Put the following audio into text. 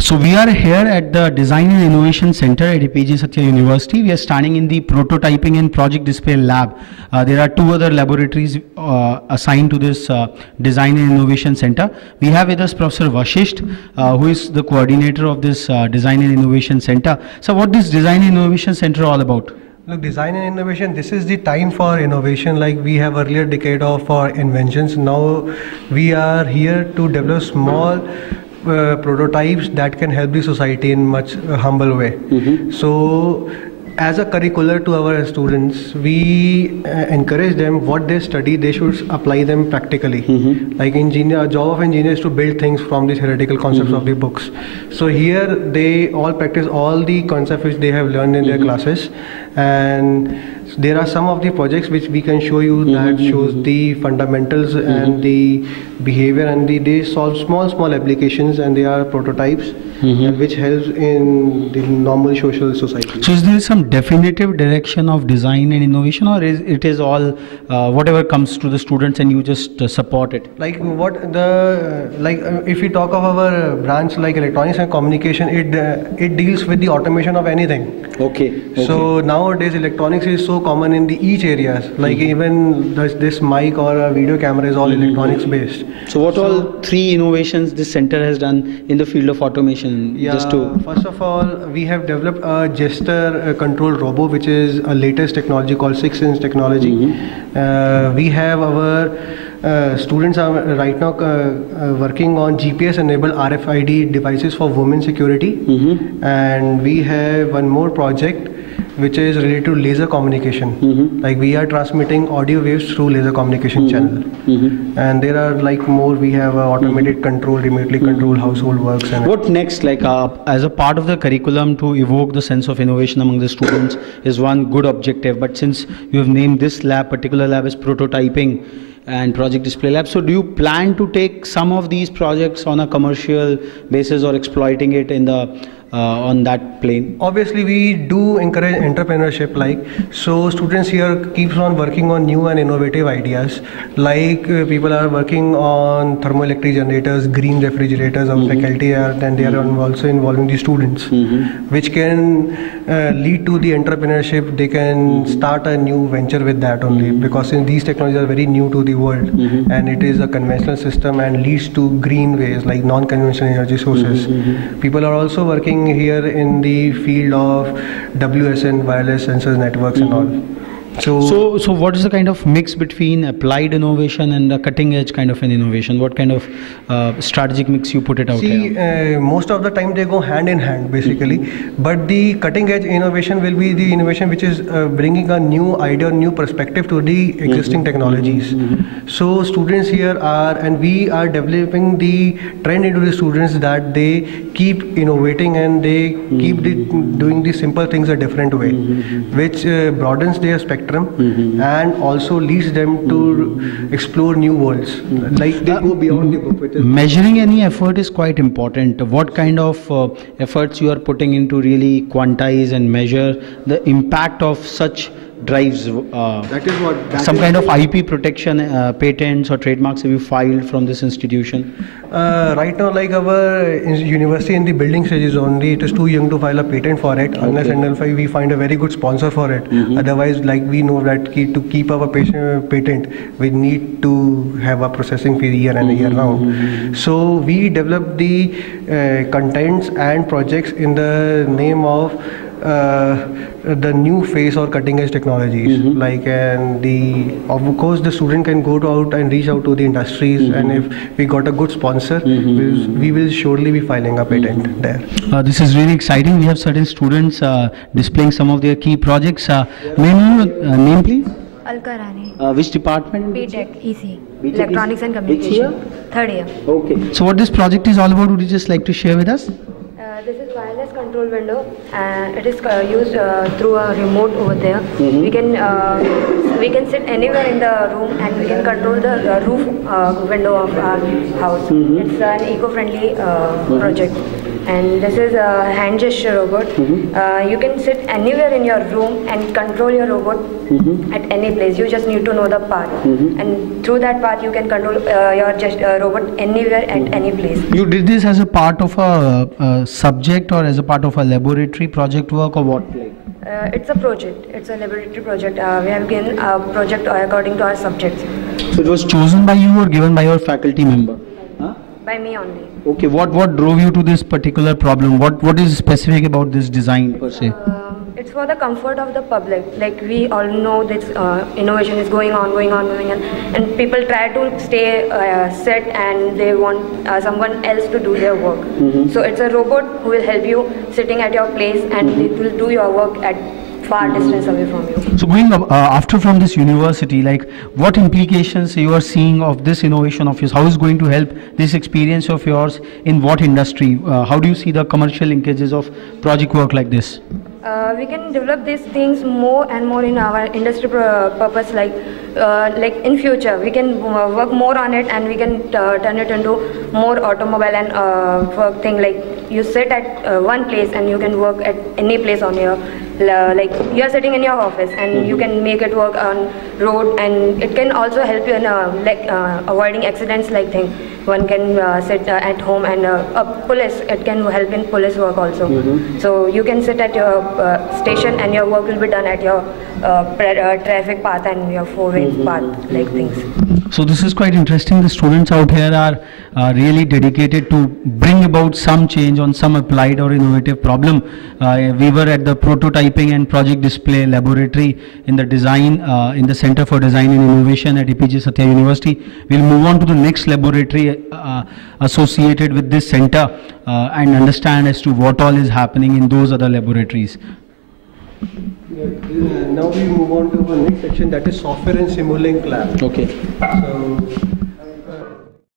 So we are here at the Design and Innovation Center at APJ Satya University. We are standing in the prototyping and project display lab. There are two other laboratories assigned to this Design and Innovation Center. We have with us Professor Vashisht, who is the coordinator of this Design and Innovation Center. So what is Design and Innovation Center all about? Look, design and innovation, this is the time for innovation. Like we have earlier decade of inventions. Now we are here to develop small prototypes that can help the society in much humble way. So as a curricular to our students, we encourage them what they study, they should apply them practically. Like job of engineer is to build things from the theoretical concepts of the books. So here they all practice all the concepts which they have learned in their classes, and there are some of the projects which we can show you that shows the fundamentals and the behavior, and they solve small applications, and they are prototypes which helps in the normal social society. So is there some definitive direction of design and innovation, or is it is all whatever comes to the students and you just support it? Like what the if we talk of our branch like electronics and communication, it deals with the automation of anything. Okay. So nowadays electronics is so common in the each areas, like even this mic or a video camera is all electronics based. So what all three innovations this center has done in the field of automation? Yeah, first of all, we have developed a gesture control robot, which is a latest technology called 6-inch technology. We have our students are right now working on GPS enabled RFID devices for women security, and we have one more project which is related to laser communication. Like we are transmitting audio waves through laser communication channel, and there are like more. We have automated control, remotely controlled household works. And what next? Like as a part of the curriculum to evoke the sense of innovation among the students is one good objective. But since you have named this particular lab as prototyping and project display lab, so do you plan to take some of these projects on a commercial basis or exploiting it in the on that plane? Obviously, we do encourage entrepreneurship. Like so, students here keeps on working on new and innovative ideas. Like people are working on thermoelectric generators, green refrigerators. Our faculty are, and they are also involving the students, which can lead to the entrepreneurship. They can start a new venture with that only, because these technologies are very new to the world, and it is a conventional system and leads to green ways like non-conventional energy sources. People are also working here in the field of WSN, wireless sensors networks and all. So what is the kind of mix between applied innovation and the cutting edge kind of an innovation? What kind of strategic mix you put it out here? Most of the time they go hand in hand basically, but the cutting edge innovation will be the innovation which is bringing a new idea, new perspective to the existing technologies. So students here are, and we are developing the trend into the students that they keep innovating and they keep doing the simple things a different way, which broadens their spectrum and also leads them to explore new worlds. Like they go beyond the book. Measuring any effort is quite important. What kind of efforts you are putting into really quantize and measure the impact of such drives? That is what some kind of IP protection, patents or trademarks have you filed from this institution? Right now, like our university in the building stages only, it is too young to file a patent for it, unless and until we find a very good sponsor for it. Otherwise, like we know that to keep our patent, we need to have a processing fee year and a year round. So we develop the contents and projects in the name of the new phase or cutting edge technologies. Like and of course the student can go out and reach out to the industries, and if we got a good sponsor, we will surely be filing a patent there. This is really exciting. We have certain students displaying some of their key projects. May I know your name please? Alka Rani. Which department? BTech EC, Electronics and Communication. Third year. Okay. So what this project is all about, would you just like to share with us? This is wireless control window. It is used through a remote over there. We can sit anywhere in the room and we can control the roof window of our house. It's an eco-friendly project. And this is a hand gesture robot. You can sit anywhere in your room and control your robot at any place. You just need to know the path, and through that path you can control your robot anywhere at any place. You did this as a part of a subject or as a part of a laboratory project work or what? It's a project. It's a laboratory project. We have given a project according to our subjects. So it was chosen by you or given by your faculty member? By me only. Okay, what drove you to this particular problem? What is specific about this design per se? It's for the comfort of the public. Like we all know this innovation is going on, and people try to stay set and they want someone else to do their work. So it's a robot who will help you sitting at your place, and it will do your work at far distance away from you. So going after from this university, like what implications you are seeing of this innovation of yours? How is going to help this experience of yours in what industry? How do you see the commercial linkages of project work like this? We can develop these things more and more in our industry purpose. Like in future, we can work more on it, and we can turn it into more automobile and work thing. Like you sit at one place and you can work at any place on your. Like you are sitting in your office and you can make it work on road, and it can also help you in avoiding accidents like thing. One can sit at home, and police, it can help in police work also. So you can sit at your station and your work will be done at your traffic path and your four-way path like things. So this is quite interesting. The students out here are really dedicated to bring about some change on some applied or innovative problem. We were at the prototyping and project display laboratory in the design, in the Center for Design and Innovation at APJ Satya University. We'll move on to the next laboratory associated with this center and understand as to what all is happening in those other laboratories. Now we move on to the next section, that is software and Simulink lab. Okay. So